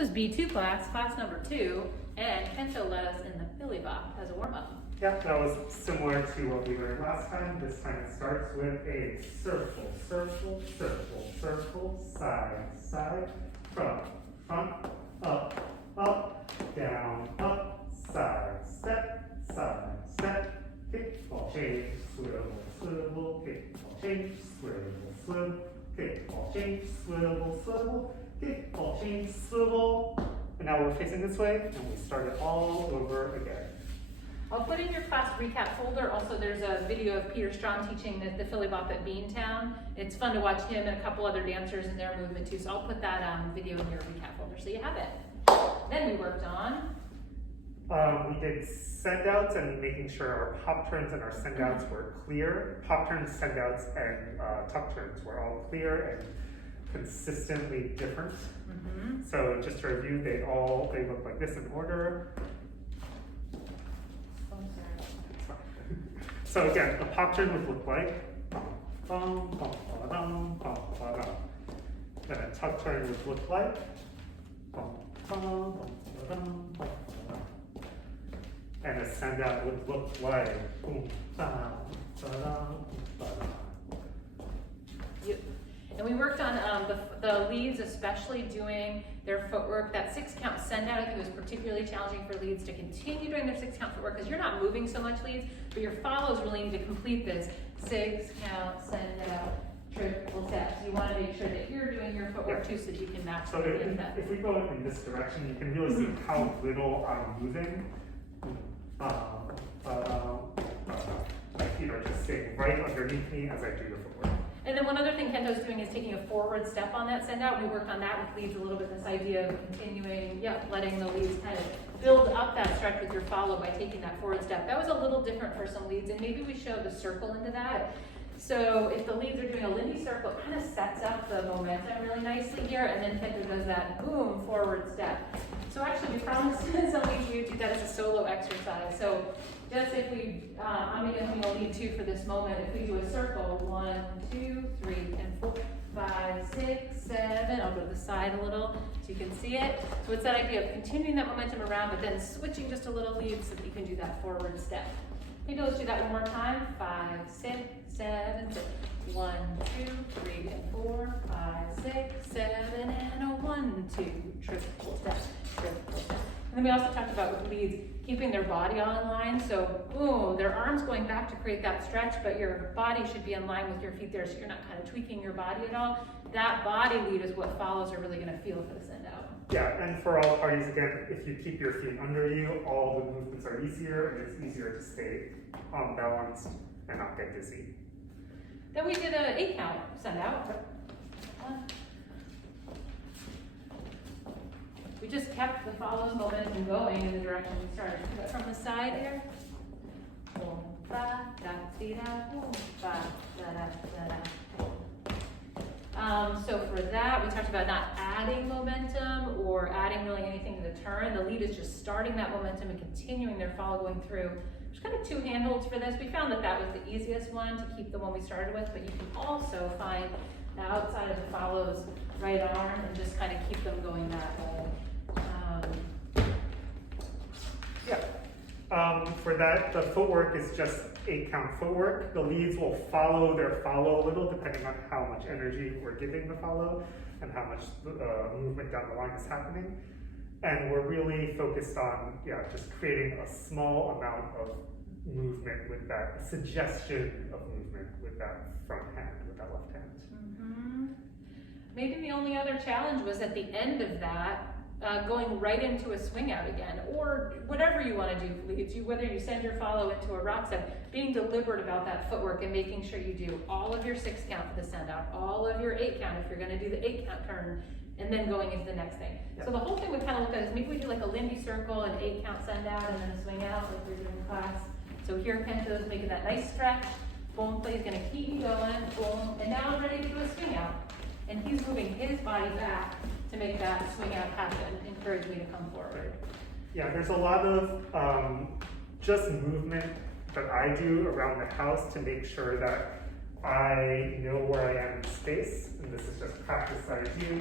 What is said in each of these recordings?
was B2 class, class number 2, and Kento led us in the Billy Bop as a warm-up. Yep, that was similar to what we learned last time. This time it starts with a circle, circle, circle, circle, side, side, front, up, down, up, side, step, kick, ball change, swivel, swivel, kick, ball change, swivel, swivel, kick, ball change, swivel, swivel, kick, ball change, swivel. And now we're facing this way, and we start it all over again. I'll put in your class recap folder. Also, there's a video of Peter Strong teaching the Philly Bop at Beantown. It's fun to watch him and a couple other dancers in their movement too. So I'll put that video in your recap folder so you have it. Then we worked on. We did send outs and making sure our pop turns and our send outs were clear. Pop turns, send outs, and tuck turns were all clear and consistently different. So just to review, they look like this in order. So again, a pop turn would look like bum, bum, ba-dum, bum, ba-dum. Then a tuck turn would look like bum, bum, bum, ba-dum, bum, ba-dum. And a send out would look like boom, bam, ba-dum, ba-dum. And we worked on the leads, especially doing their footwork. That 6-count send out, I think, was particularly challenging for leads to continue doing their 6-count footwork because you're not moving so much leads, but your follows really need to complete this 6-count send out triple steps. You want to make sure that you're doing your footwork too, so that you can match. So if we go in this direction, you can really see how little I'm moving. My feet are just staying right underneath me as I do the footwork. And then one other thing Kento's doing is taking a forward step on that send out. We worked on that with leads a little bit, this idea of continuing, letting the leads kind of build up that stretch with your follow by taking that forward step. That was a little different for some leads, and maybe we show the circle into that. So if the leads are doing a Lindy circle, it kind of sets up the momentum really nicely here, and then Kento does that boom forward step. So actually we promised some leads we would do that as a solo exercise. So just if we, I'm going to lead 2 for this moment. If we do a circle, 1, 2, 3, and 4, 5, 6, 7. I'll go to the side a little so you can see it. So it's that idea of continuing that momentum around, but then switching just a little lead so that you can do that forward step. Maybe let's do that one more time. 5, 6, 7, 6. 1, 2, 3, and 4, 5, 6, 7, and a 1, 2, triple step, triple step. And then we also talked about with leads, keeping their body on line. So boom, their arms going back to create that stretch, but your body should be in line with your feet there so you're not kind of tweaking your body at all. That body lead is what follows are really going to feel for the send out. Yeah, and for all parties, again, if you keep your feet under you, all the movements are easier, and it's easier to stay on balance and not get dizzy. Then we did an 8-count send out. We just kept the follows momentum going in the direction we started. But from the side here. Boom, ba, da, dee, da, boom, ba, da, da, da, da. So for that, we talked about not adding momentum or adding really anything to the turn. The lead is just starting that momentum and continuing their follow going through. There's kind of 2 handholds for this. We found that that was the easiest one to keep the one we started with, but you can also find the outside of the follows right arm and just kind of keep them going that way. For that, the footwork is just 8-count footwork. The leads will follow their follow a little depending on how much energy we're giving the follow and how much movement down the line is happening. And we're really focused on, just creating a small amount of movement with that suggestion of movement with that front hand, with that left hand. Maybe the only other challenge was at the end of that, going right into a swing out again, or whatever you want to do for leads, whether you send your follow into a rock step, being deliberate about that footwork and making sure you do all of your 6-count for the send out, all of your 8-count if you're going to do the 8-count turn, and then going into the next thing. So the whole thing we kind of looked at is maybe we do like a Lindy circle, an 8-count send out, and then a swing out like we're doing in class. So here Kento's making that nice stretch. Boom, play is going to keep you going. Boom, and now I'm ready to do a swing out. And he's moving his body back to make that swing out happen. Encourage me to come forward. Yeah, there's a lot of just movement that I do around the house to make sure that I know where I am in space. And this is just practice that I do.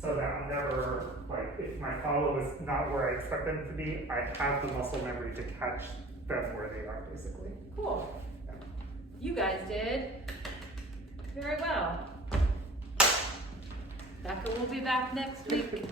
so that whenever, like, if my follow is not where I expect them to be, I have the muscle memory to catch them where they are, basically. Cool. You guys did very well. Becca will be back next week.